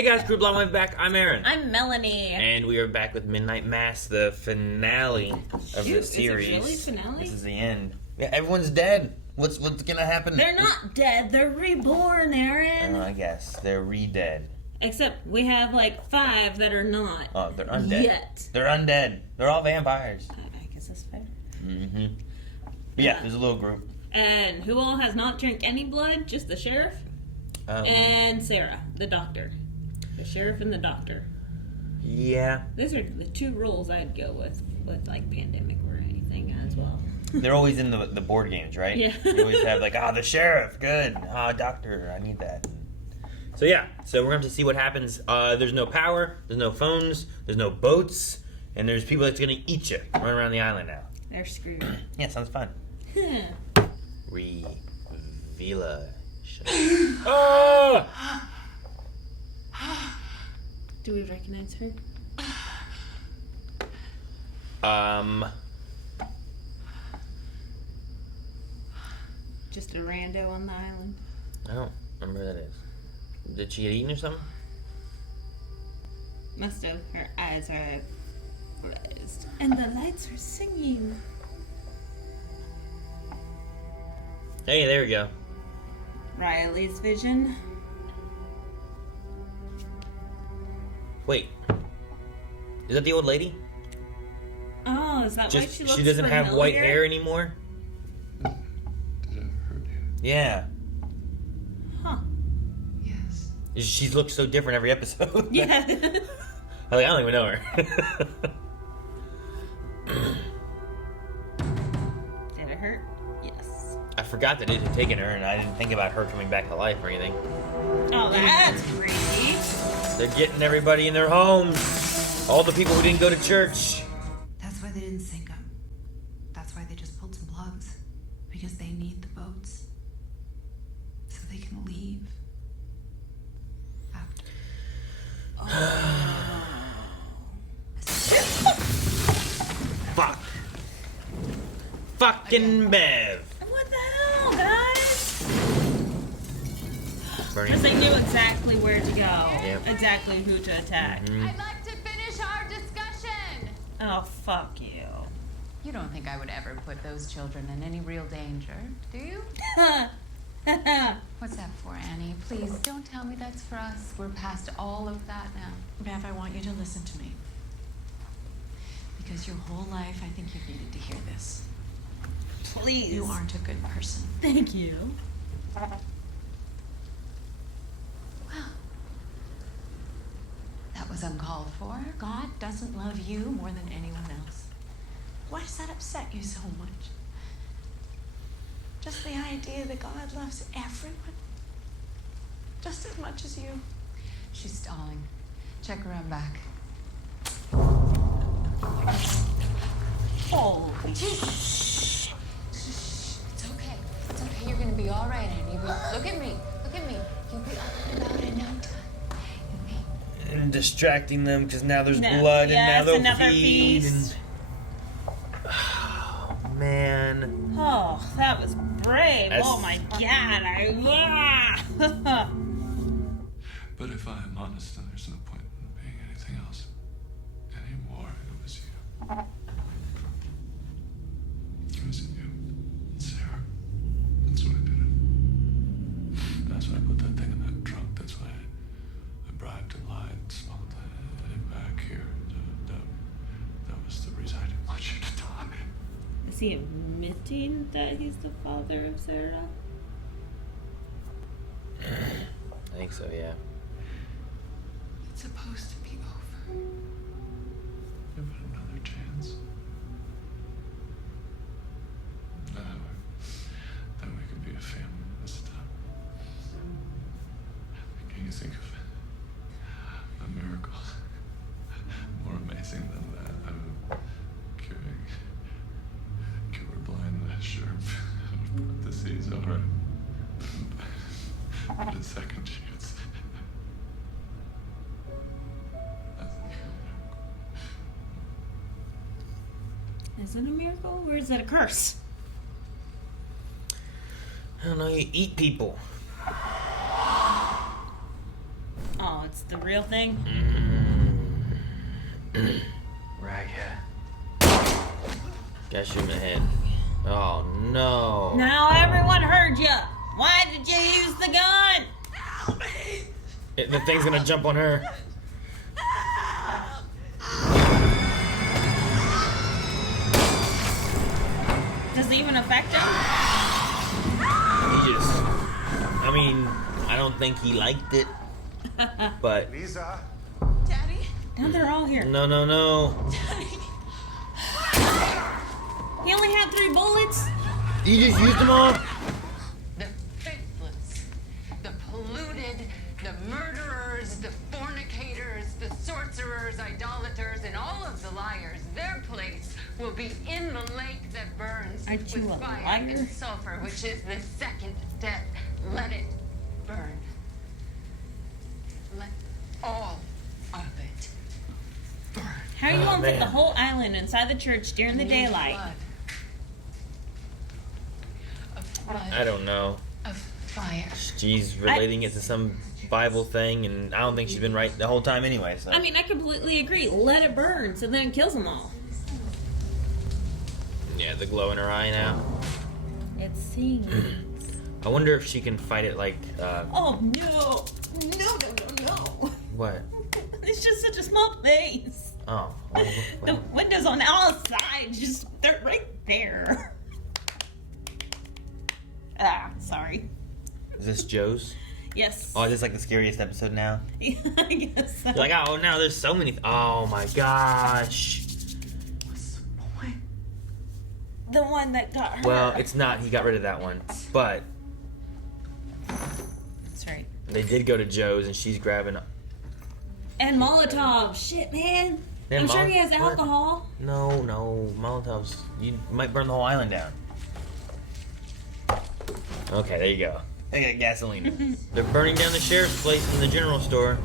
Hey guys, Crew Blonde Wave back. I'm Aaron. I'm Melanie. And we are back with Midnight Mass, the finale of the series. Is it really finale? This is the end. Yeah, everyone's dead. What's gonna happen? They're not dead. They're reborn, Aaron. I guess. They're re-dead. Except we have like 5 that are not. Oh, they're undead. Yet. They're undead. They're all vampires. I guess that's fair. Mm-hmm. But yeah, there's a little group. And who all has not drank any blood? Just the sheriff and Sarah, the doctor. The sheriff and the doctor. Yeah. Those are the 2 rules I'd go with like pandemic or anything as well. They're always in the board games, right? Yeah. You always have like, the sheriff, good. Doctor, I need that. So yeah, so we're going to have to see what happens. There's no power, there's no phones, there's no boats, and there's people that's going to eat you running around the island now. They're screwed. Yeah, sounds fun. Revelation. Do we recognize her? Just a rando on the island. I don't remember who that is. Did she get eaten or something? Must have. Her eyes are closed. And the lights are singing. Hey, there we go. Riley's vision. Wait. Is that the old lady? Oh, is that why she looks She doesn't have familiar? white hair anymore? Did I hurt you? Yeah. Huh. Yes. She's looked so different every episode. Yeah. I don't even know her. Did it hurt? Yes. I forgot that it had taken her, and I didn't think about her coming back to life or anything. Oh, that's creepy. They're getting everybody in their homes. All the people who didn't go to church. That's why they didn't sink them. That's why they just pulled some plugs. Because they need the boats. So they can leave. After. Fuck. Fucking Bev. What the hell, guys? Burning. Because they knew exactly where to go. Yep. Exactly who to attack. Mhm. I'd like to finish our discussion. Oh, fuck you. You don't think I would ever put those children in any real danger, do you? What's that for, Annie? Please don't tell me that's for us. We're past all of that now. Bev, I want you to listen to me. Because your whole life, I think you've needed to hear this. Please. You aren't a good person. Thank you. Well, that was uncalled for. God doesn't love you more than anyone else. Why does that upset you so much? Just the idea that God loves everyone just as much as you. She's stalling. Check her out back. Holy Shh. It's okay. It's okay. You're gonna be all right, Annie. Look at me. Look at me. You'll be up and about in no time. You'll be. And distracting them because now there's No. blood Yeah, and now it's they'll another feed. feast. Oh, man. Oh, that was brave. That's- Oh my god. But if I am honest, then there's no point in being anything else anymore. It was you. It was you, Sarah. That's why I did it. That's why I put that thing in that trunk. That's why I bribed and lied and smuggled it back here. That was the reason I didn't want you to die. Is he admitting that he's the father of Sarah? I think so, yeah. It's supposed to be over. Give it another chance. Then we could be a family this time. Can you think of a miracle more amazing than that? Cure blindness, sure. Part the disease, all right. But a second chance. That's a miracle. Is it a miracle or is it a curse? I don't know, you eat people. Oh, it's the real thing? Right, yeah. Gotta shoot him in the head. Oh, no. Now everyone heard you. Why did you use the gun? Help me! The thing's gonna jump on her. Does it even affect him? He just... I mean, I don't think he liked it. But... Lisa? Daddy? Now they're all here. No. Daddy? He only had 3 bullets. You just used them all? The faithless, the polluted, the murderers, the fornicators, the sorcerers, idolaters, and all of the liars. Their place will be in the lake that burns Aren't you with a fire liar? and sulfur, which is the second death. Let it burn. Let all of it burn. How are you Oh, gonna put man. the whole island inside the church during the daylight? I don't know. Of fire. She's relating it to some Bible thing, and I don't think she's been right the whole time anyway, so... I mean, I completely agree. Let it burn, so then it kills them all. Yeah, the glow in her eye now. It's seeing. I wonder if she can fight it like, Oh no! No! what? It's just such a small place. Oh. The windows on all sides, they're right there. Sorry. Is this Joe's? Yes. Oh, is this like the scariest episode now? I guess so. You're like, oh, now there's so many... Oh, my gosh. What's the point? The one that got hurt. Well, it's not. He got rid of that one. But That's right. they did go to Joe's, and she's grabbing... And Molotov. Shit, man. Yeah, I'm sure he has what? alcohol. No. Molotovs. You might burn the whole island down. Okay, there you go. They got gasoline. They're burning down the sheriff's place in the general store.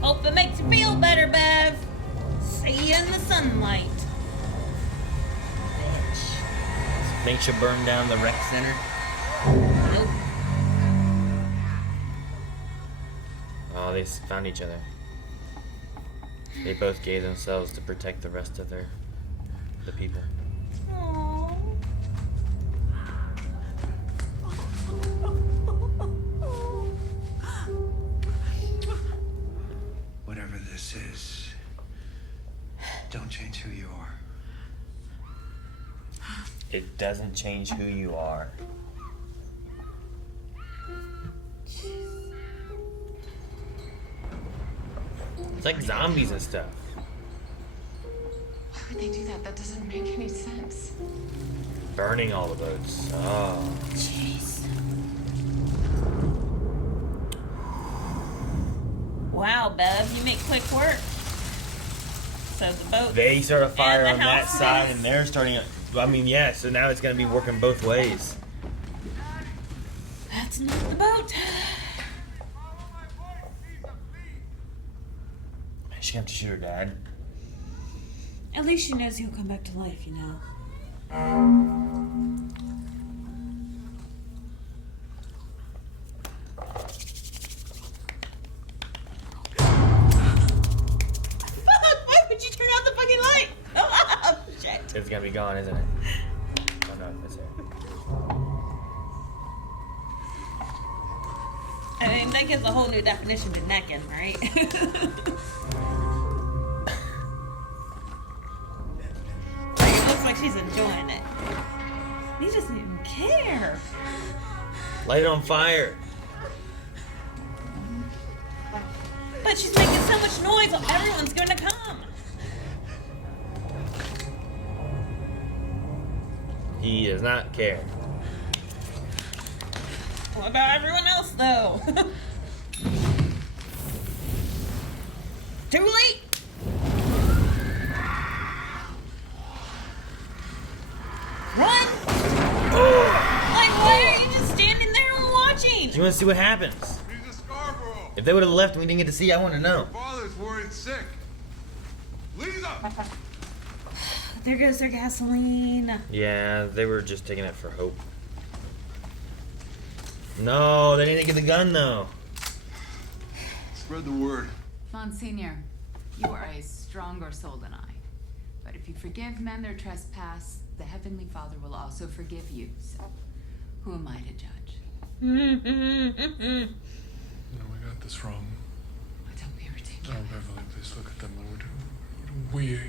Hope it makes you feel better, Bev. See you in the sunlight. Bitch. Think she'll burn down the rec center? Nope. Oh, they found each other. They both gave themselves to protect the rest of the people. Aww. Whatever this is, don't change who you are. It doesn't change who you are. It's like zombies and stuff. Why would they do that? That doesn't make any sense. Burning all the boats. Oh. Jeez. Wow, Bev, you make quick work. So the boat. They start a fire And the on that houses. side, and they're starting. I mean, yeah. So now it's gonna be working both ways. That's not the boat. She's gonna have to shoot her dad. At least she knows he'll come back to life, you know. Fuck! Why would you turn out the fucking light? Oh, shit. It's gonna be gone, isn't it? Oh no, it's it. I mean, that gives a whole new definition to necking, right? Like, it looks like she's enjoying it. He doesn't even care. Light it on fire. But she's making so much noise, everyone's going to come. He does not care. What about everyone else, though? Too late. Run! Like, why are you just standing there and watching? Do you want to see what happens? He's a Scarborough. If they would have left and we didn't get to see, I want to know. Father's worried sick. Lisa! There goes their gasoline. Yeah, they were just taking it for hope. No, they didn't get the gun though. Spread the word. Monsignor, you are a stronger soul than I. But if you forgive men their trespass, the Heavenly Father will also forgive you. So, who am I to judge? No, we got this wrong. Don't be Oh, ridiculous. Beverly, please look at them, Lord. We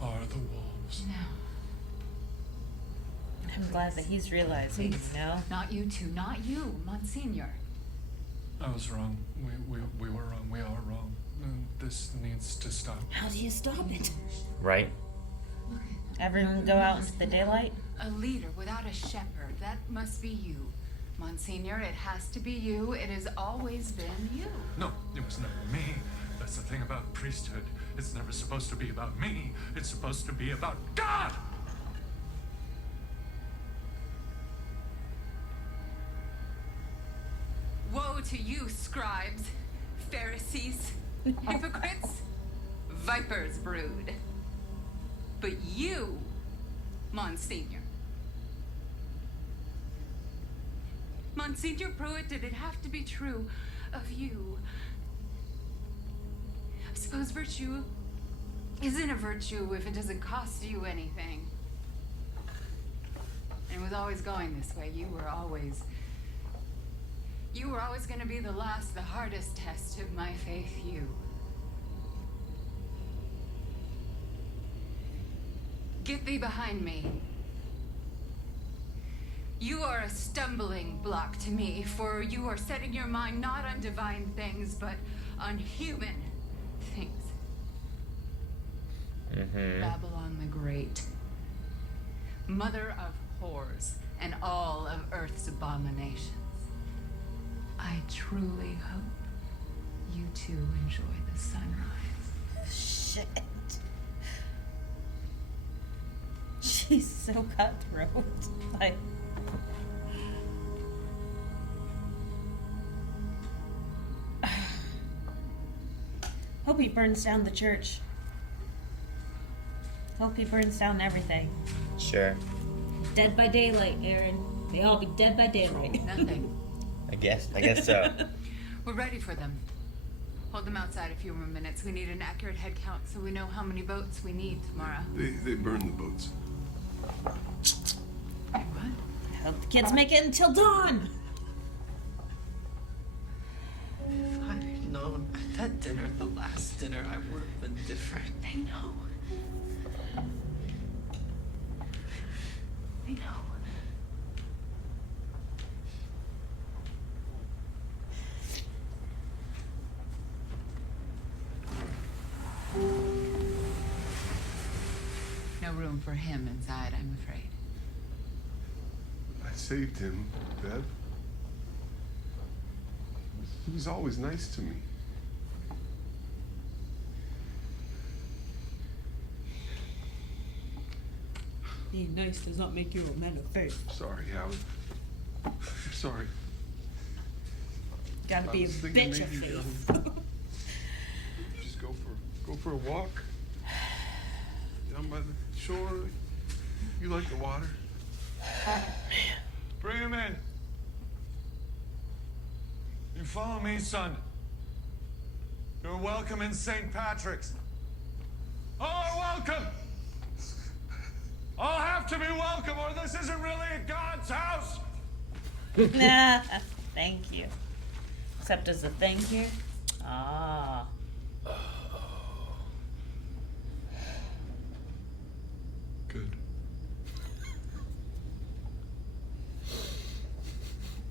are the wolves. No, I'm glad that he's realizing, please. you know? Not you two, not you, Monsignor. I was wrong. We were wrong. We are wrong. And this needs to stop. How do you stop it? Right? Everyone go out into the daylight? A leader without a shepherd, that must be you. Monsignor, it has to be you. It has always been you. No, it was never me. That's the thing about priesthood. It's never supposed to be about me. It's supposed to be about God! Woe to you, scribes, Pharisees, hypocrites, vipers brood. But you, Monsignor. Monsignor Pruitt, did it have to be true of you? I suppose virtue isn't a virtue if it doesn't cost you anything. And it was always going this way. You were always going to be the last, the hardest test of my faith, you. Get thee behind me. You are a stumbling block to me, for you are setting your mind not on divine things, but on human things. Babylon the Great, mother of whores and all of earth's abominations. I truly hope you two enjoy the sunrise. Shit. She's so cutthroat. Like, hope he burns down the church. Hope he burns down everything. Sure. Dead by daylight, Aaron. They all be dead by daylight. Nothing. I guess so. We're ready for them. Hold them outside a few more minutes. We need an accurate head count so we know how many boats we need tomorrow. They burn the boats. What? I hope the kids make it until dawn. If I had known at that dinner, the last dinner, I would have been different. They know. They know. No room for him inside, I'm afraid. I saved him, Bev. He was always nice to me. Being nice does not make you a man of faith. Sorry, Howard. I'm sorry. Gotta be a was thinking bitch of maybe, faith. Just go for a walk. Down by the shore. You like the water? Bring him in. You follow me, son. You're welcome in St. Patrick's. All are welcome. All have to be welcome, or this isn't really God's house. Nah, thank you. Except as a thank you. Ah. Good.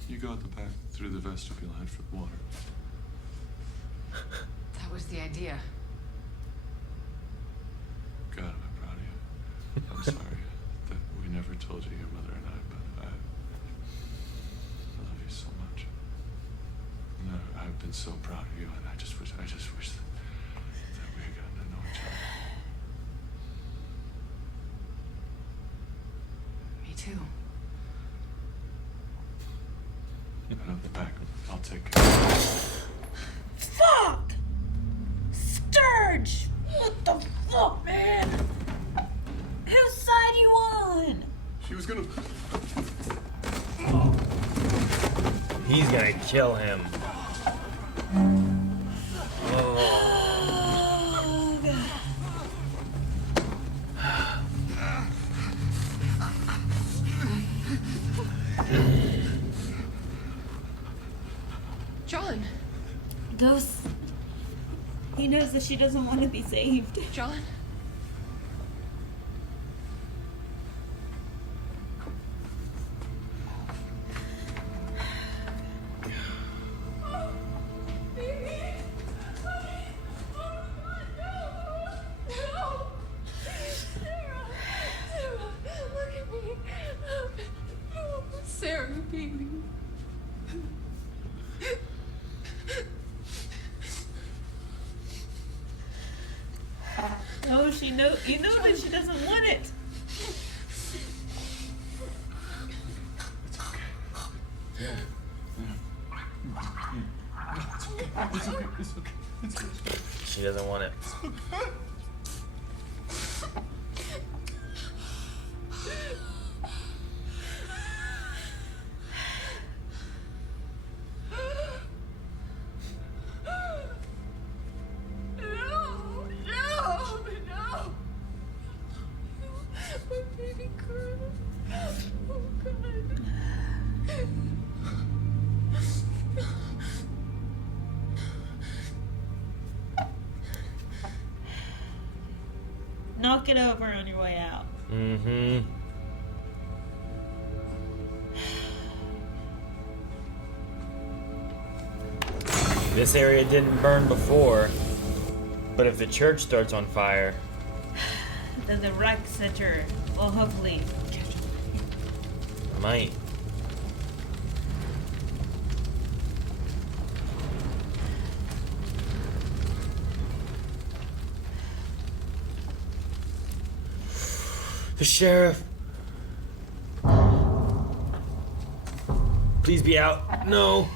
You got the path through the vestibule, head for the water. That was the idea. God, I'm proud of you. I'm sorry that we never told you, your mother and I, but I love you so much. And I've been so proud of you, and I just wish that we had gotten to know each other. Me too. And up the back, I'll take care of it. Fuck! Sturge! What the fuck, man? Whose side you on? She was gonna... He's gonna kill him. He knows that she doesn't want to be saved. John? Sarah, baby. No, she knows. You know that she doesn't want it. It's okay. Yeah. It's okay. It's okay. It's okay. It's okay. She doesn't want it. Knock it over on your way out. Mm-hmm. This area didn't burn before, but if the church starts on fire, Then the rec center will hopefully catch it. it might. The sheriff. Please be out. No.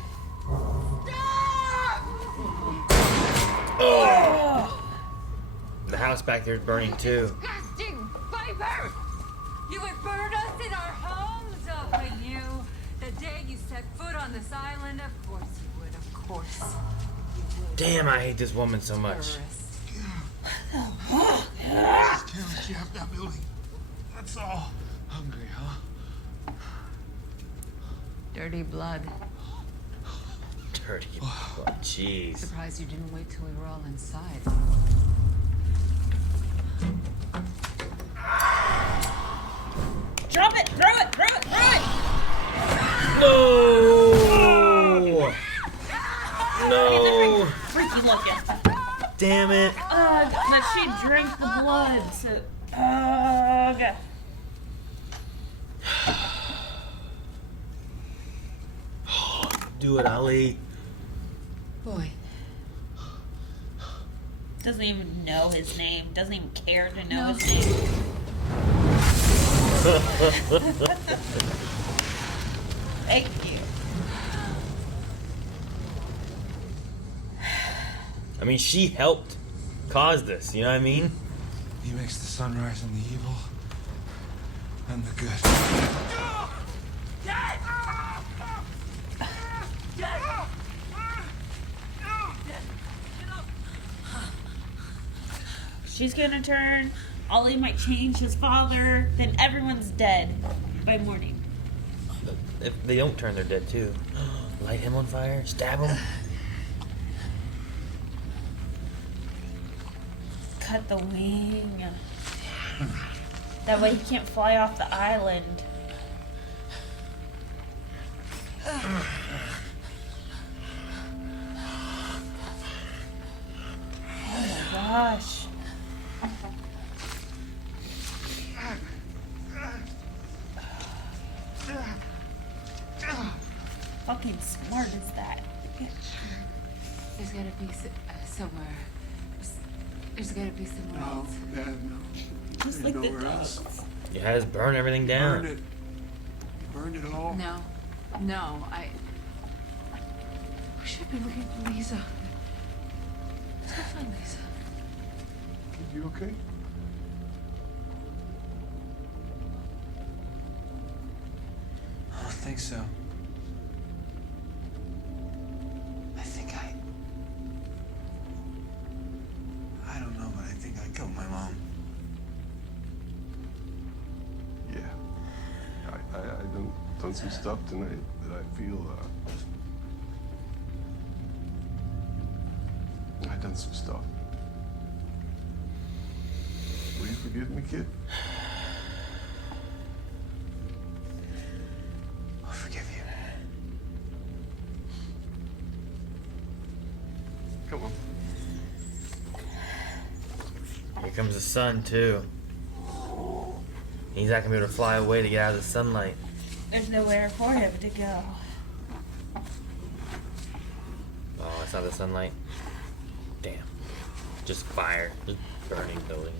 Oh. The house back there is burning too. Disgusting viper! You would burn us in our homes, oh, but you, the day you set foot on this island, of course you would, of course. You would. Damn, I hate this woman so much. Terrorist. She have that building. That's all. Hungry, huh? Dirty blood. Dirty blood. Jeez. Surprised you didn't wait till we were all inside. Drop it! Throw it! Throw it! Throw it! No! No! Freaky looking. Damn it. But she drank the blood, so. Ugh. Do it, Ali. Boy. Doesn't even know his name. Doesn't even care to know his name. Thank you. I mean, she helped cause this, you know what I mean? He makes the sunrise on the evil and the good. She's gonna turn. Ollie might change his father. Then everyone's dead by morning. If they don't turn, they're dead too. Light him on fire? Stab him? Cut the wing. That way he can't fly off the island. Oh my gosh. Fucking smart is that? There's gotta be somewhere. There's gotta be somewhere No, else. Dad, no. Just There's like the nowhere else. dogs. You has burn everything down. Burned it. Burned it all. No. No, we should have been looking for Lisa. Let's go find Lisa. You okay? I don't think so. I don't know, but I think I killed my mom. Yeah. I done some stuff tonight that I feel, I done some stuff. Will you forgive me, kid? I'll forgive you. Come on. Here comes the sun, too. He's not gonna be able to fly away to get out of the sunlight. There's nowhere for him to go. Oh, it's not the sunlight. Damn. Just fire. Just burning buildings.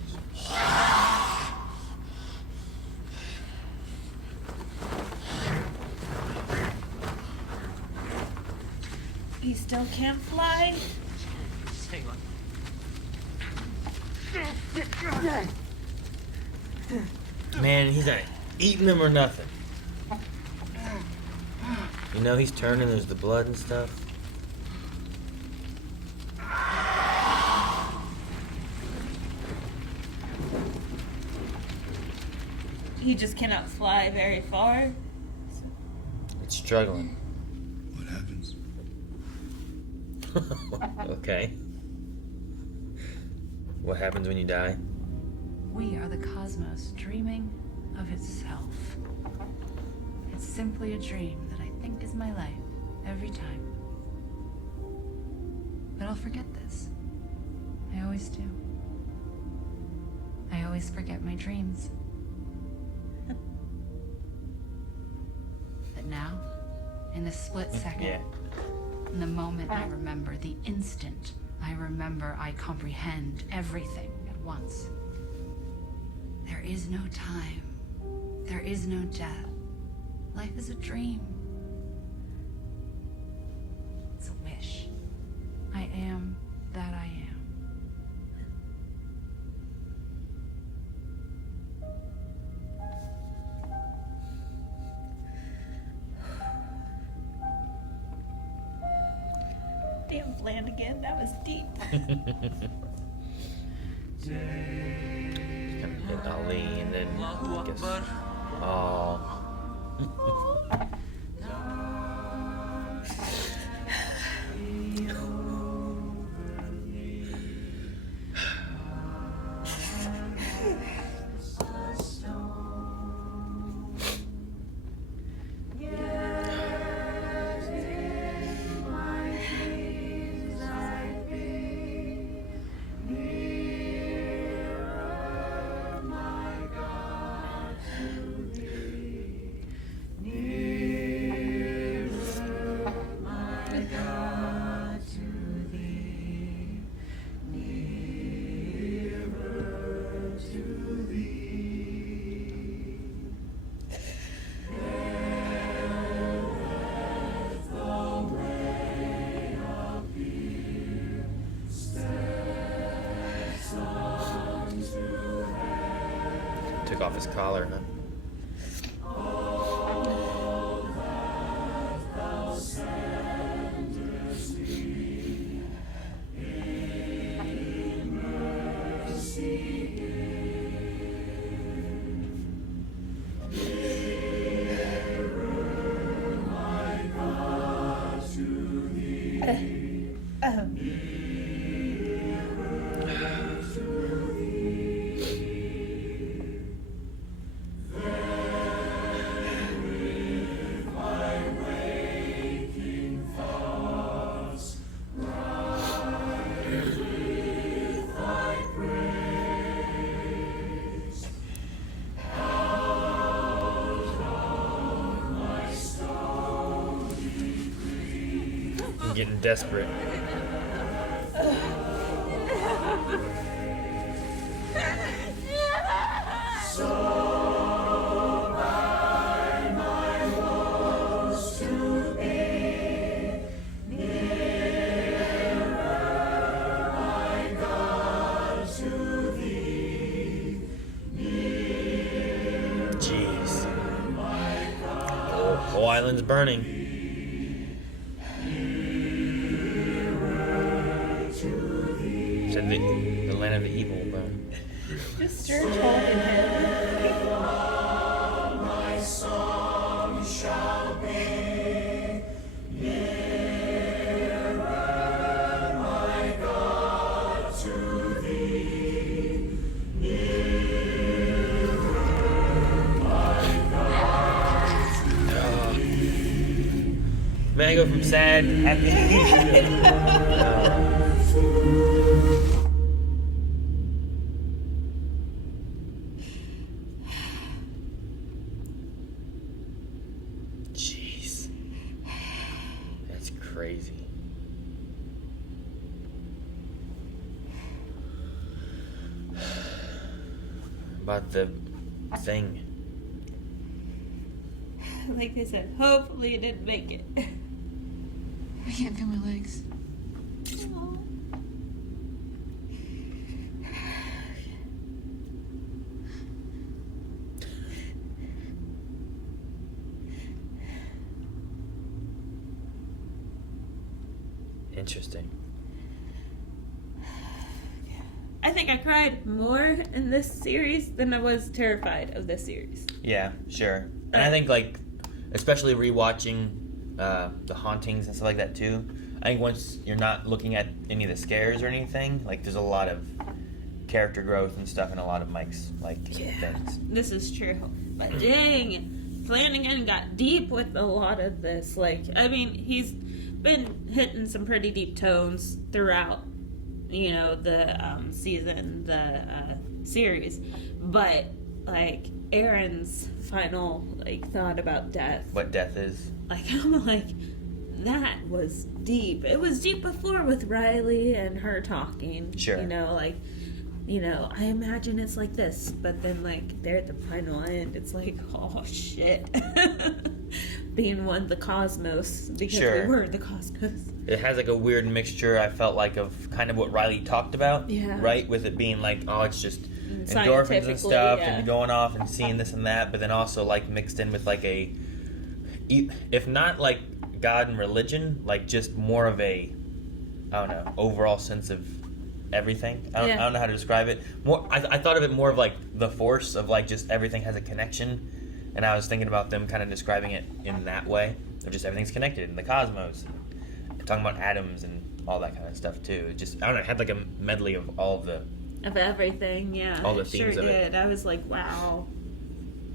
He still can't fly? Just hang on. Man, he's not eating them or nothing. You know, he's turning, there's the blood and stuff. He just cannot fly very far. It's struggling. What happens? Okay. What happens when you die? We are the cosmos dreaming of itself. It's simply a dream that I think is my life every time. But I'll forget this. I always do. I always forget my dreams. But now, in the split second, Yeah. in the moment I remember, the instant I remember, I comprehend everything at once. There is no time. There is no death. Life is a dream. It's a wish. I am that I am. Damn, Flanagan, that was deep. Hit Ali and then I guess. Oh. Took off his collar, huh? I'm getting desperate. Jeez. Whole island's burning. Said the land of the evil will burn. Just stir holding him. My song shall be nearer, my God, to thee. I go from sad to happy? Jeez. That's crazy. About the thing. Like I said, hopefully it didn't make it. I can't feel my legs. Aw. Interesting. I think I cried more in this series than I was terrified of this series. Yeah, sure. And I think, like, especially rewatching the hauntings and stuff like that too. I think once you're not looking at any of the scares or anything, like, there's a lot of character growth and stuff in a lot of Mike's things. This is true. But dang, Flanagan got deep with a lot of this. Like, I mean, he's been hitting some pretty deep tones throughout, you know, the season, the series. But, like, Aaron's final, like, thought about death. What death is. Like, I'm like, that was deep. It was deep before with Riley and her talking. Sure. You know, like, you know, I imagine it's like this, but then, like, there at the final end, it's like, oh, shit. Being one, the cosmos, because Sure. we were the cosmos. It has, like, a weird mixture, I felt like, of kind of what Riley talked about. Yeah. Right? With it being like, oh, it's just endorphins and Scientifically, stuff yeah. and going off and seeing this and that, but then also, like, mixed in with, like, a, if not, like, God and religion, like, just more of a, I don't know, overall sense of everything. I don't know how to describe it. More, I thought of it more of, like, the force of, like, just everything has a connection. And I was thinking about them kind of describing it in that way. Of just everything's connected in the cosmos. And talking about atoms and all that kind of stuff, too. It just, I don't know, it had like a medley of all of the... Of everything, yeah. All the it themes sure of did. it. I was like, wow.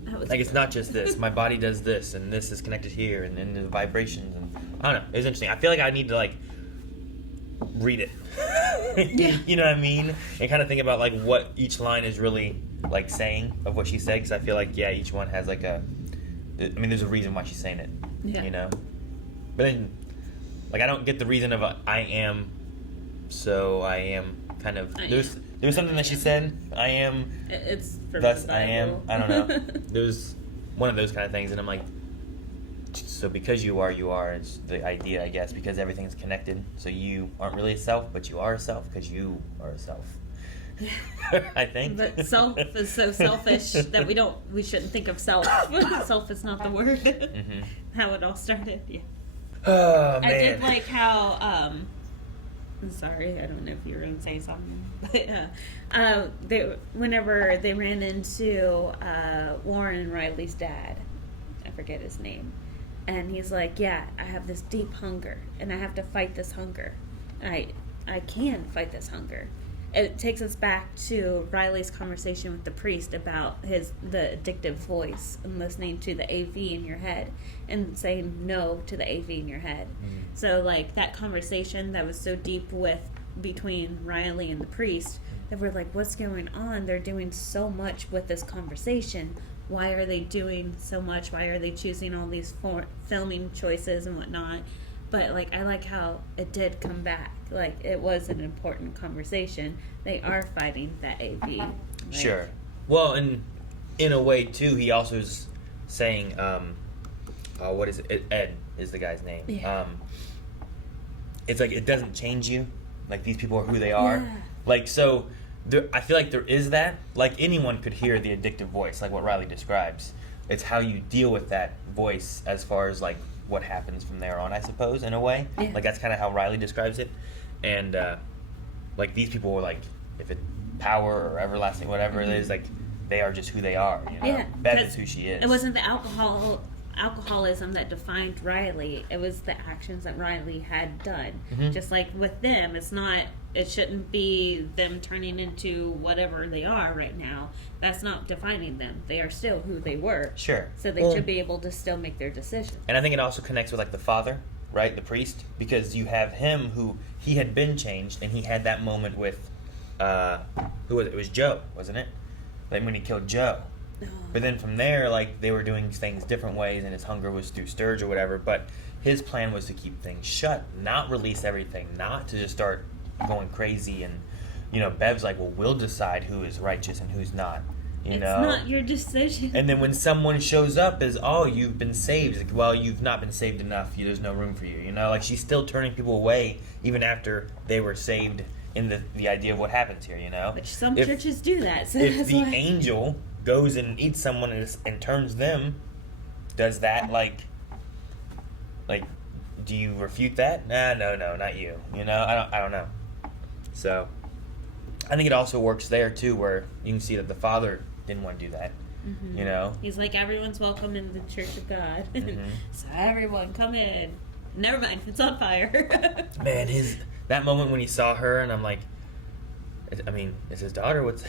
That was Like, it's not just this. My body does this, and this is connected here, and then the vibrations, and... I don't know. It was interesting. I feel like I need to, like, read it. You know what I mean? And kind of think about, like, what each line is really, like, saying of what she said, because I feel like, yeah, each one has, like, a... I mean, there's a reason why she's saying it, you know? But then, like, I don't get the reason of I am, so I am kind of... There was something that she said, I am, it's from thus the I am. Bible. I don't know. There's one of those kind of things, and I'm like, so because you are, it's the idea, I guess, because everything's connected, so you aren't really a self, but you are a self, because you are a self. I think. But self is so selfish that we shouldn't think of self. Self is not the word. Mm-hmm. How it all started, yeah. Oh, man. I did like how, I'm sorry, I don't know if you were going to say something, but whenever they ran into Warren and Riley's dad, I forget his name, and he's like, yeah, I have this deep hunger, and I have to fight this hunger. I can fight this hunger. It takes us back to Riley's conversation with the priest about the addictive voice and listening to the AV in your head and saying no to the AV in your head. Mm-hmm. So, like, that conversation that was so deep between Riley and the priest, that we're like, what's going on? They're doing so much with this conversation. Why are they doing so much? Why are they choosing all these filming choices and whatnot? But, like, I like how it did come back. Like, it was an important conversation. They are fighting that AV. Like, sure. Well, and in a way, too, he also is saying, what is it? Ed is the guy's name. Yeah. It's like, it doesn't change you. Like, these people are who they are. Yeah. Like, so, I feel like there is that. Like, anyone could hear the addictive voice, like what Riley describes. It's how you deal with that voice as far as, like, what happens from there on, I suppose, in a way. Yeah. Like, that's kind of how Riley describes it. And, like, these people were, like, if it's power or everlasting, whatever it is, like, they are just who they are, you know? Yeah, Beth is who she is. It wasn't the alcoholism that defined Riley. It was the actions that Riley had done. Mm-hmm. Just like with them, it shouldn't be them turning into whatever they are right now. That's not defining them. They are still who they were. Sure. So they should be able to still make their decision. And I think it also connects with, like, the father, right? The priest, because you have him who he had been changed, and he had that moment with who was it? It was Joe, wasn't it? Like when he killed Joe. But then from there, like they were doing things different ways, and his hunger was through Sturge or whatever. But his plan was to keep things shut, not release everything, not to just start going crazy. And Bev's like, well, we'll decide who is righteous and who's not. It's not your decision. And then when someone shows up as, oh, you've been saved, like, well, you've not been saved enough. There's no room for you. Like she's still turning people away even after they were saved in the idea of what happens here. Which some churches do that. So if that's the why. angel goes and eats someone and turns them, does that like do you refute that? No, not you. I don't know. So I think it also works there too, where you can see that the father didn't want to do that. Mm-hmm. He's like, everyone's welcome in the Church of God. Mm-hmm. So everyone come in. Never mind, it's on fire. Man, that moment when he saw her, and I'm like, I mean, it's his daughter. What's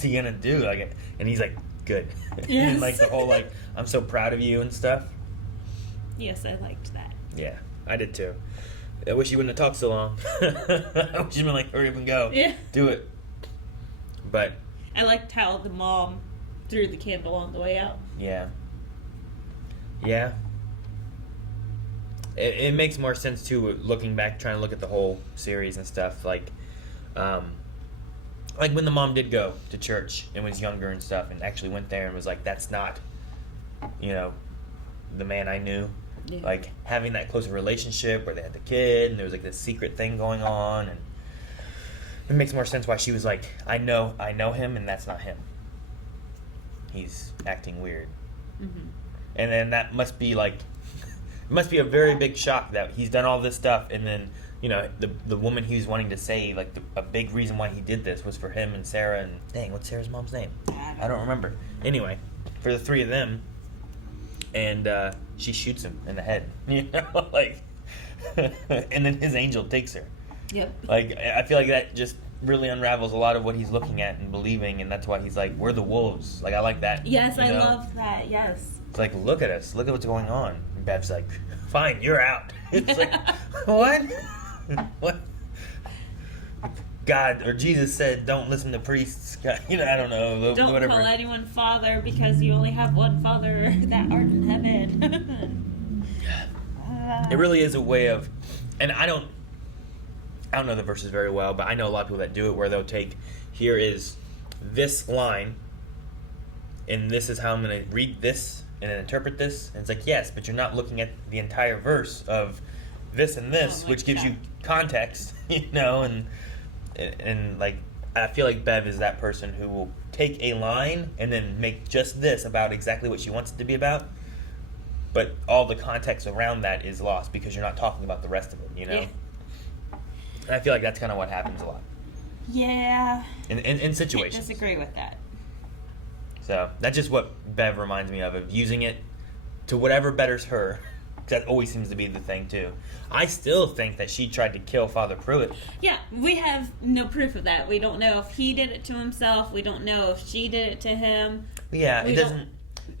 he gonna do? Like, and he's like, good. Yes. And like the whole like, I'm so proud of you and stuff. Yes, I liked that. Yeah, I did too. I wish you wouldn't have talked so long. I wish you'd been like, hurry up and go. Yeah. Do it. But I liked how the mom threw the candle on the way out. yeah. It makes more sense too, looking back, trying to look at the whole series and stuff. Like when the mom did go to church and was younger and stuff, and actually went there and was like, that's not, the man I knew. Yeah. Like having that close relationship where they had the kid and there was like this secret thing going on, and it makes more sense why she was like, I know him and that's not him. He's acting weird. Mm-hmm. And then that must be like, it must be a very big shock that he's done all this stuff, and then the woman he was wanting to save, like a big reason why he did this was for him and Sarah, and dang, what's Sarah's mom's name? I don't remember. Anyway, for the three of them, and she shoots him in the head, like, and then his angel takes her. Yep. Like, I feel like that just really unravels a lot of what he's looking at and believing, and that's why he's like, we're the wolves. Like, I like that. Yes, I love that. Yes. It's like, look at us. Look at what's going on. And Bev's like, fine, you're out. It's like, what? What? God or Jesus said, don't listen to priests. I don't know. Don't whatever. call anyone father because you only have one father that art in heaven. It really is a way of, and I don't know the verses very well, but I know a lot of people that do it, where they'll take, here is this line, and this is how I'm going to read this and then interpret this. And it's like, yes, but you're not looking at the entire verse of this and this, which gives you context, and like, I feel like Bev is that person who will take a line and then make just this about exactly what she wants it to be about, but all the context around that is lost because you're not talking about the rest of it, Yeah. And I feel like that's kind of what happens a lot. Yeah. In situations. I disagree with that. So that's just what Bev reminds me of using it to whatever betters her. 'Cause that always seems to be the thing too. I still think that she tried to kill Father Pruitt. Yeah, we have no proof of that. We don't know if he did it to himself. We don't know if she did it to him. Yeah, it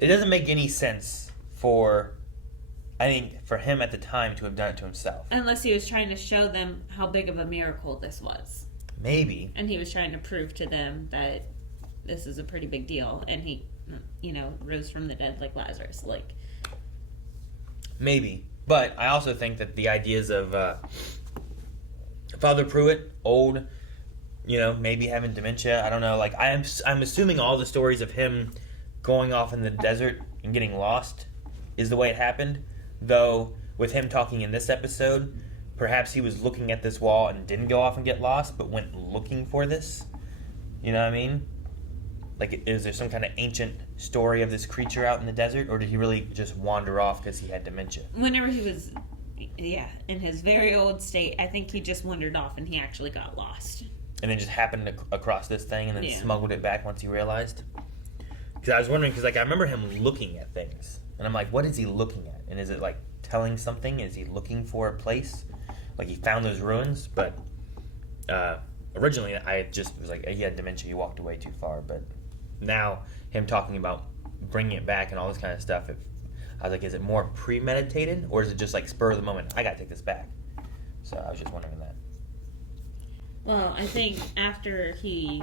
doesn't make any sense for him at the time to have done it to himself. Unless he was trying to show them how big of a miracle this was. Maybe. And he was trying to prove to them that this is a pretty big deal. And he, rose from the dead like Lazarus. Like, maybe. But I also think that the ideas of Father Pruitt, old, maybe having dementia, I don't know. Like, I'm assuming all the stories of him going off in the desert and getting lost is the way it happened. Though, with him talking in this episode, perhaps he was looking at this wall and didn't go off and get lost, but went looking for this. You know what I mean? Like, is there some kind of ancient story of this creature out in the desert, or did he really just wander off because he had dementia? Whenever he was, in his very old state, I think he just wandered off and he actually got lost. And then just happened across this thing and then smuggled it back once he realized? Because I was wondering, because I remember him looking at things. And I'm like, what is he looking at? And is it like telling something? Is he looking for a place? Like he found those ruins? But originally I just was like, he had dementia, he walked away too far. But now him talking about bringing it back and all this kind of stuff, I was like, is it more premeditated, or is it just like spur of the moment? I gotta take this back. So I was just wondering that. Well, I think after he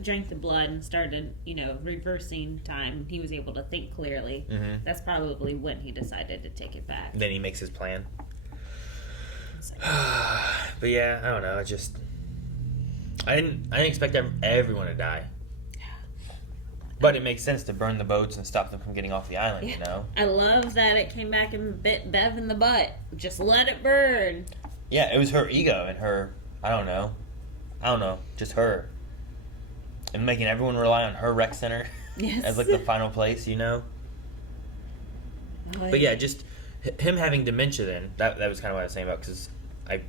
drank the blood and started, reversing time, he was able to think clearly. Mm-hmm. That's probably when he decided to take it back. Then he makes his plan. But yeah, I don't know. I didn't expect everyone to die. But it makes sense to burn the boats and stop them from getting off the island, you know? I love that it came back and bit Bev in the butt. Just let it burn. Yeah, it was her ego and her, I don't know, just her. And making everyone rely on her rec center as like the final place, you know? But yeah, just him having dementia then, that was kind of what I was saying about, because I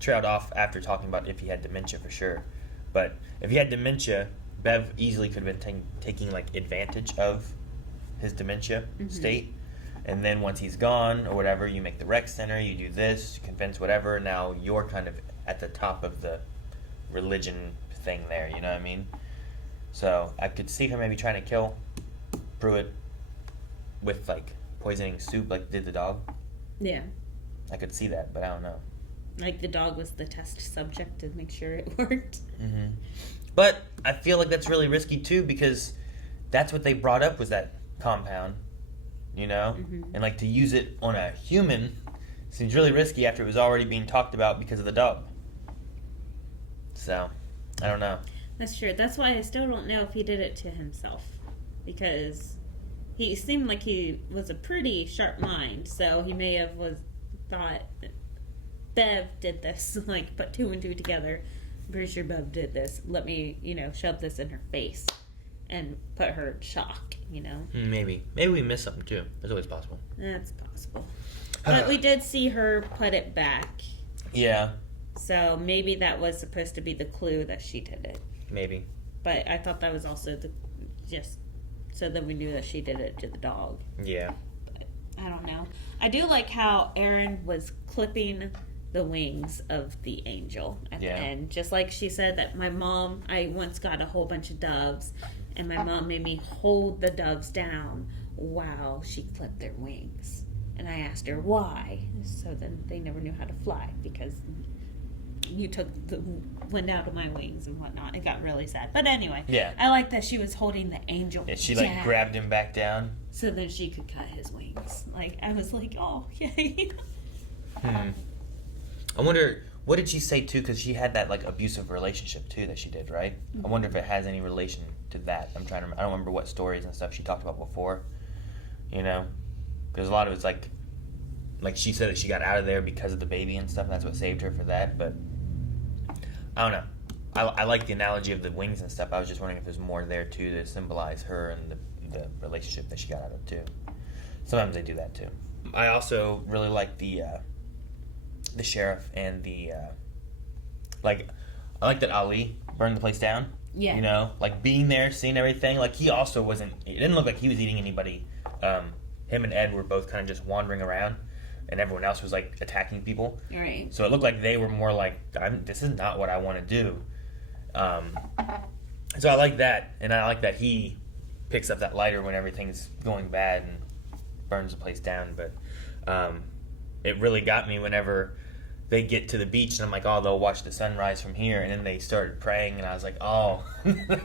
trailed off after talking about if he had dementia for sure. But if he had dementia, Bev easily could have been taking like advantage of his dementia state. And then once he's gone or whatever, you make the rec center, you do this, convince whatever, now you're kind of at the top of the religion thing there, you know what I mean? So I could see her maybe trying to kill Pruitt with like poisoning soup like did the dog. Yeah. I could see that, but I don't know. Like the dog was the test subject to make sure it worked. Mm-hmm. But I feel like that's really risky too, because that's what they brought up was that compound, you know? And like to use it on a human seems really risky after it was already being talked about because of the dog. So, I don't know. That's true. That's why I still don't know if he did it to himself. Because he seemed like he was a pretty sharp mind, so he may have thought Bev did this, like put two and two together. I'm pretty sure Bev did this. Let me, shove this in her face and put her in shock, Maybe we missed something too. That's always possible. That's possible. But we did see her put it back. Yeah. So maybe that was supposed to be the clue that she did it. Maybe. But I thought that was also just so that we knew that she did it to the dog. Yeah. But I don't know. I do like how Aaron was clipping the wings of the angel at the end. Just like she said that I once got a whole bunch of doves and my mom made me hold the doves down while she clipped their wings. And I asked her why. So then they never knew how to fly because you took the wind out of my wings and whatnot. It got really sad. But anyway, I like that she was holding the angel. Yeah, she like grabbed him back down. So then she could cut his wings. Like, I was like, oh, yay. I wonder, what did she say too? Because she had that like abusive relationship too that she did, right? I wonder if it has any relation to that. I don't remember what stories and stuff she talked about before. Because a lot of it's like she said that she got out of there because of the baby and stuff, and that's what saved her for that. But I don't know. I like the analogy of the wings and stuff. I was just wondering if there's more there too to symbolize her and the relationship that she got out of too. Sometimes they do that too. I also really like the sheriff and I like that Ali burned the place down. Yeah. Like being there, seeing everything. Like he also wasn't. It didn't look like he was eating anybody. Him and Ed were both kind of just wandering around, and everyone else was like attacking people. Right. So it looked like they were more like, this is not what I want to do. So I like that, and I like that he picks up that lighter when everything's going bad and burns the place down. But it really got me whenever they get to the beach, and I'm like, oh, they'll watch the sunrise from here, and then they started praying, and I was like, oh,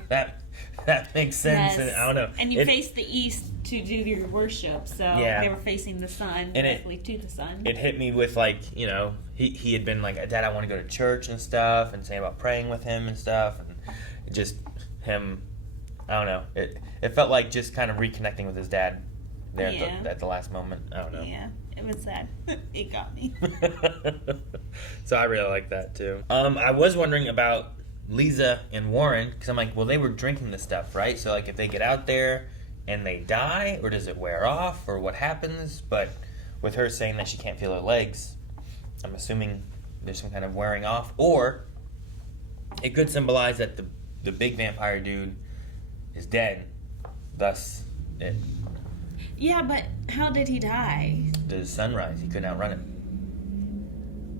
that makes sense. Yes. And I don't know. And you face the east to do your worship, so they were facing the sun, directly to the sun. It hit me with like, he had been like, Dad, I want to go to church and stuff, and saying about praying with him and stuff, and just him, I don't know. It felt like just kind of reconnecting with his dad there at the last moment. I don't know. Yeah. It was sad. It got me. So I really like that too. I was wondering about Lisa and Warren, because I'm like, well, they were drinking the stuff, right? So like if they get out there and they die, or does it wear off, or what happens? But with her saying that she can't feel her legs, I'm assuming there's some kind of wearing off, or it could symbolize that the big vampire dude is dead, thus it. Yeah, but how did he die? The sunrise. He couldn't outrun it.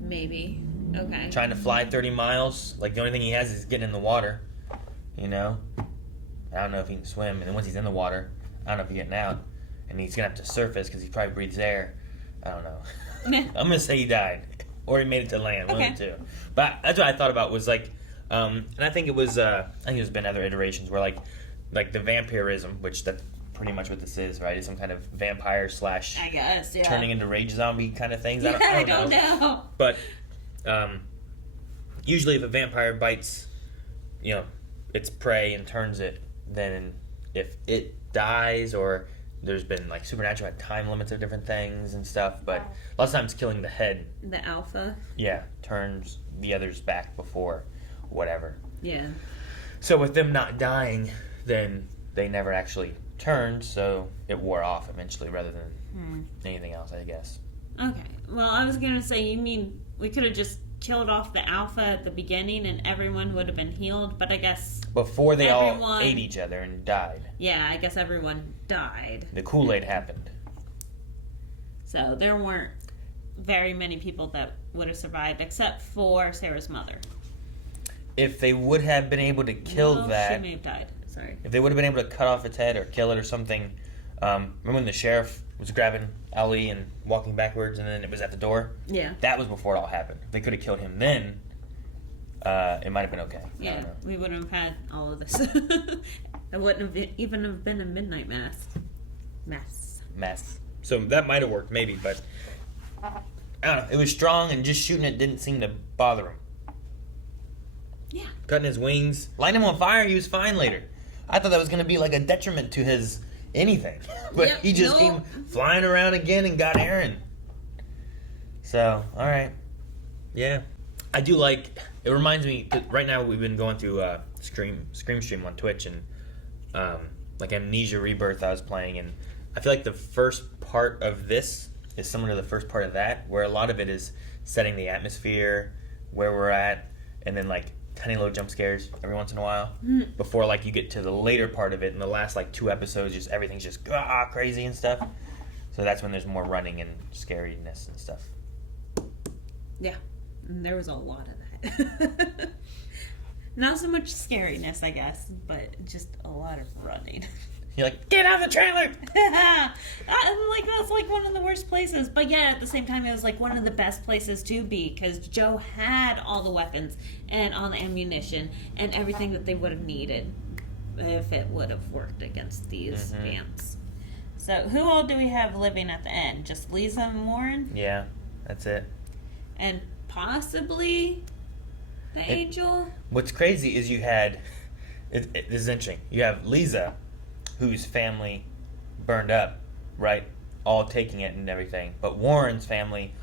Maybe. Okay. Trying to fly 30 miles. Like, the only thing he has is getting in the water. I don't know if he can swim. And then once he's in the water, I don't know if he's getting out. and he's gonna have to surface because he probably breathes air. I don't know. Yeah. I'm gonna say he died, or he made it to land. One of the two. But that's what I thought about was like, and I think it was there's been other iterations where like the vampirism, which that's pretty much what this is, right? Is some kind of vampire slash I guess, yeah. turning into rage zombie kind of things. Yeah, I don't know. But usually, if a vampire bites, its prey and turns it, then if it dies, or there's been like supernatural had time limits of different things and stuff, but lots of times killing the head, the alpha, turns the others back before whatever. Yeah. So with them not dying, then they never actually turned, so it wore off eventually rather than anything else, I guess. Okay. Well, I was gonna say, you mean we could have just killed off the alpha at the beginning and everyone would have been healed, but I guess before they all ate each other and died. Yeah, I guess everyone died. The Kool-Aid happened. So there weren't very many people that would have survived except for Sarah's mother. If they would have been able to kill that... She may have died. Sorry. If they would have been able to cut off its head or kill it or something... remember when the sheriff was grabbing Ali and walking backwards and then it was at the door? Yeah. That was before it all happened. If they could have killed him then, it might have been okay. Yeah, we wouldn't have had all of this. It wouldn't have even have been a midnight mass. So that might have worked, maybe, but... I don't know. It was strong and just shooting it didn't seem to bother him. Yeah. Cutting his wings. Lighting him on fire, he was fine later. I thought that was going to be like a detriment to his anything. But he just came flying around again and got Aaron. So, alright. Yeah. I do like... It reminds me... Right now we've been going through Scream Stream on Twitch and like Amnesia Rebirth I was playing, and I feel like the first part of this is similar to the first part of that, where a lot of it is setting the atmosphere, where we're at, and then like tiny little jump scares every once in a while before like you get to the later part of it. In the last like 2 episodes, just everything's just crazy and stuff. So that's when there's more running and scariness and stuff. Yeah, and there was a lot of that. Not so much scariness, I guess, but just a lot of running. You're like, get out of the trailer! That's like one of the worst places. But yeah, at the same time, it was like one of the best places to be, because Joe had all the weapons and all the ammunition and everything that they would have needed if it would have worked against these vamps. So who all do we have living at the end? Just Lisa and Warren? Yeah, that's it. And possibly the angel? What's crazy is you had... This is interesting. You have Lisa, whose family burned up, right? All taking it and everything. But Warren's family,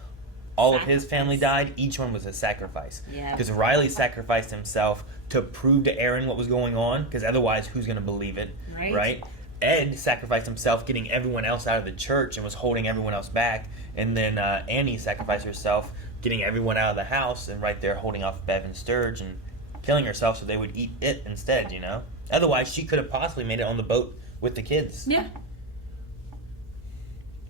all of his family died. Each one was a sacrifice. Yeah. Because Riley sacrificed himself to prove to Aaron what was going on, because otherwise who's going to believe it, right? Ed sacrificed himself getting everyone else out of the church and was holding everyone else back. And then Annie sacrificed herself getting everyone out of the house and right there holding off Bev and Sturge and killing herself so they would eat it instead, you know? Otherwise, she could have possibly made it on the boat with the kids. Yeah.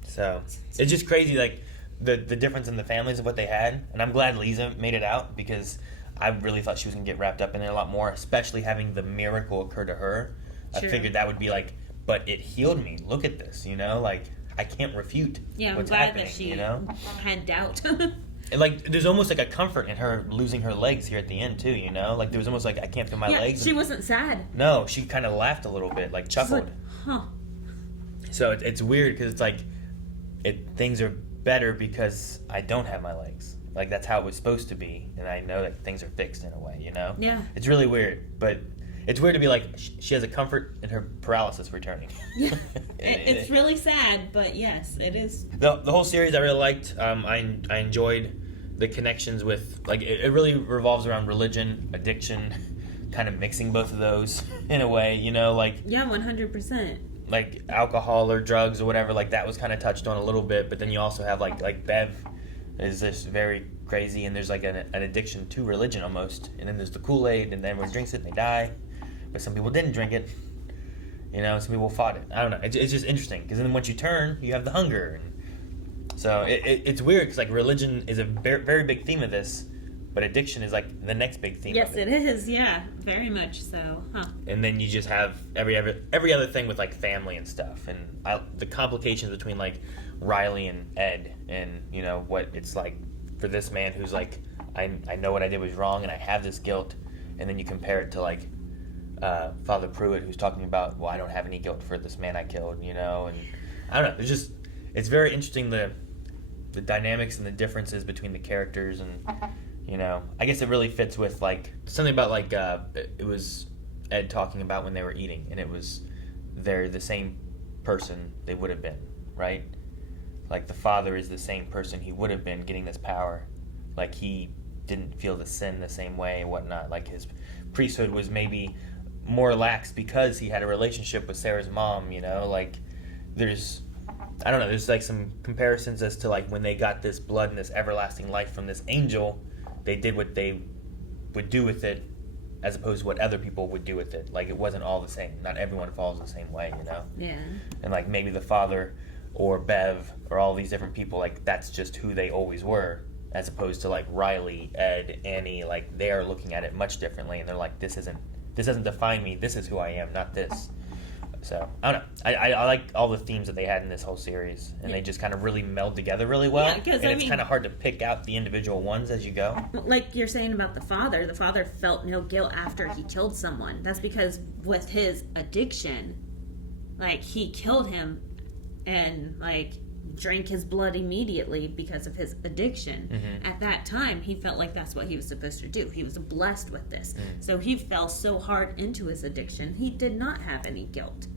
So, it's just crazy, like, the difference in the families of what they had. And I'm glad Lisa made it out, because I really thought she was going to get wrapped up in it a lot more, especially having the miracle occur to her. Sure. I figured that would be like, but it healed me. Look at this, you know? Like, I can't refute what's happening, that she you know? had doubt. And like, there's almost like a comfort in her losing her legs here at the end too, you know? Like, there was almost like, I can't feel my legs. She wasn't sad. No, she kind of laughed a little bit, like chuckled. Like, huh. So it's weird because it's like, things are better because I don't have my legs. Like, that's how it was supposed to be, and I know that things are fixed in a way, you know? Yeah. It's really weird, but it's weird to be like, she has a comfort in her paralysis returning. Yeah. It's really sad, but yes, it is. The whole series I really liked. I enjoyed the connections with, like, it really revolves around religion, addiction, kind of mixing both of those in a way, you know, like... Yeah, 100%. Like, alcohol or drugs or whatever, like, that was kind of touched on a little bit, but then you also have, like Bev is this very crazy, and there's, like, an addiction to religion almost, and then there's the Kool-Aid, and then everyone drinks it and they die, but some people didn't drink it, you know, some people fought it. I don't know, it's just interesting, because then once you turn, you have the hunger, and so it's weird, because, like, religion is a very, very big theme of this, but addiction is like the next big theme. Yes, of it. it is. Yeah, very much so. Huh. And then you just have every other thing with like family and stuff, and the complications between like Riley and Ed, and you know what it's like for this man who's like, I know what I did was wrong, and I have this guilt, and then you compare it to like Father Pruitt, who's talking about, well, I don't have any guilt for this man I killed, you know, and I don't know. It's very interesting the dynamics and the differences between the characters, and you know, I guess it really fits with like something about like it was Ed talking about when they were eating, and it was they're the same person they would have been, right? Like the father is the same person he would have been getting this power, like he didn't feel the sin the same way and whatnot. Like his priesthood was maybe more lax because he had a relationship with Sarah's mom, you know, like there's like some comparisons as to like when they got this blood and this everlasting life from this angel, they did what they would do with it as opposed to what other people would do with it. Like it wasn't all the same. Not everyone falls the same way, you know? Yeah. And like maybe the father or Bev or all these different people, like that's just who they always were, as opposed to like Riley, Ed, Annie, like they are looking at it much differently, and they're like, this doesn't define me, this is who I am, not this. So, I don't know. I like all the themes that they had in this whole series, and they just kind of really meld together really well. Yeah, and it's kind of hard to pick out the individual ones as you go. Like you're saying about the father felt no guilt after he killed someone. That's because with his addiction, like he killed him and like drank his blood immediately because of his addiction. Mm-hmm. At that time, he felt like that's what he was supposed to do. He was blessed with this. Mm-hmm. So he fell so hard into his addiction, he did not have any guilt.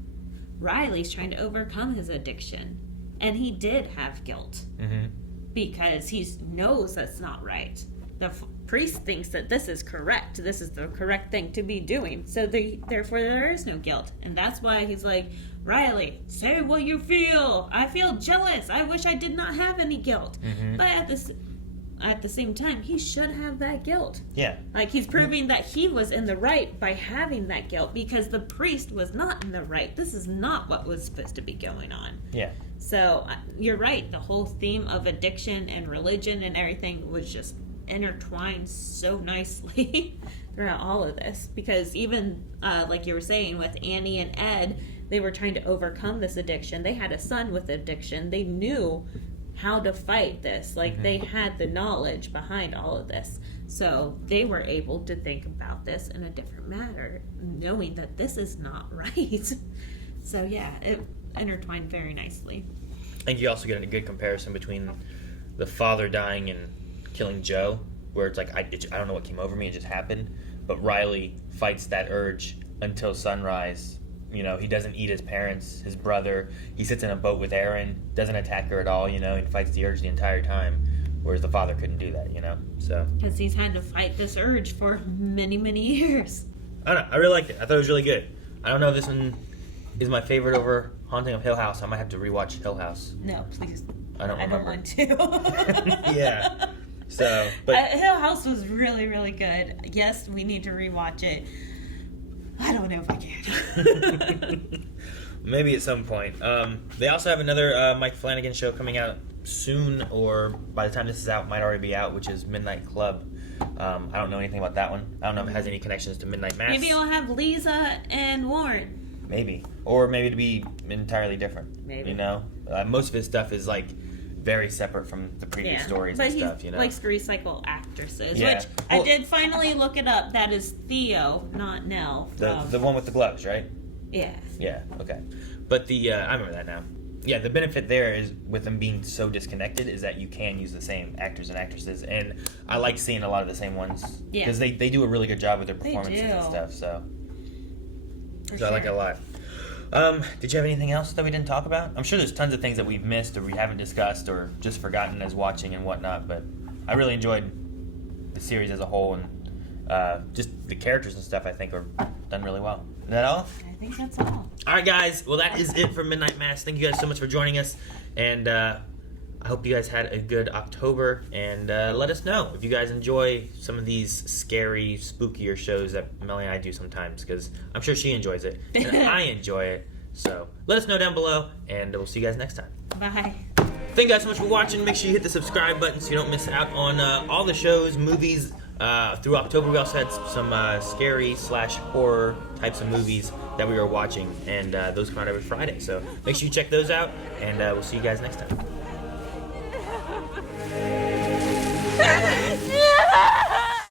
Riley's trying to overcome his addiction, and he did have guilt. Mm-hmm. Because he knows that's not right. The priest thinks that this is correct. This is the correct thing to be doing. So therefore there is no guilt. And that's why he's like, Riley, say what you feel. I feel jealous. I wish I did not have any guilt. Mm-hmm. But at the same time, he should have that guilt. Yeah. Like he's proving that he was in the right by having that guilt, because the priest was not in the right. This is not what was supposed to be going on. Yeah. So you're right. The whole theme of addiction and religion and everything was just intertwined so nicely throughout all of this. Because even like you were saying with Annie and Ed, they were trying to overcome this addiction. They had a son with addiction. They knew how to fight this. Like they had the knowledge behind all of this. So they were able to think about this in a different manner, knowing that this is not right. So yeah, it intertwined very nicely. I think you also get a good comparison between the father dying and killing Joe, where it's like, I don't know what came over me, it just happened. But Riley fights that urge until sunrise. You know, he doesn't eat his parents, his brother. He sits in a boat with Aaron, doesn't attack her at all, you know, and fights the urge the entire time. Whereas the father couldn't do that, you know, so. Because he's had to fight this urge for many, many years. I don't know, I really liked it. I thought it was really good. I don't know if this one is my favorite over Haunting of Hill House. I might have to rewatch Hill House. No, please. I don't remember. want to. Yeah. So, but Hill House was really, really good. Yes, we need to rewatch it. I don't know if I can. Maybe at some point. They also have another Mike Flanagan show coming out soon, or by the time this is out, might already be out, which is Midnight Club. I don't know anything about that one. I don't know if it has any connections to Midnight Mass. Maybe it'll have Lisa and Warren. Maybe. Or maybe to be entirely different. Maybe. You know? Most of his stuff is like very separate from the previous stories and stuff, you know? But he likes to recycle actresses, yeah. Which I did finally look it up. That is Theo, not Nell. The one with the gloves, right? Yeah. Yeah, okay. But I remember that now. Yeah, the benefit there is with them being so disconnected is that you can use the same actors and actresses, and I like seeing a lot of the same ones. Yeah. Because they do a really good job with their performances and stuff, so. I like it a lot. Did you have anything else that we didn't talk about? I'm sure there's tons of things that we've missed or we haven't discussed or just forgotten as watching and whatnot, but I really enjoyed the series as a whole, and just the characters and stuff I think are done really well. Is that all? I think that's all. Alright guys, well that is it for Midnight Mass. Thank you guys so much for joining us, and I hope you guys had a good October, and let us know if you guys enjoy some of these scary, spookier shows that Melanie and I do sometimes, because I'm sure she enjoys it, and I enjoy it. So let us know down below, and we'll see you guys next time. Bye. Thank you guys so much for watching. Make sure you hit the subscribe button so you don't miss out on all the shows, movies, through October, we also had some scary / horror types of movies that we were watching, and those come out every Friday. So make sure you check those out, and we'll see you guys next time.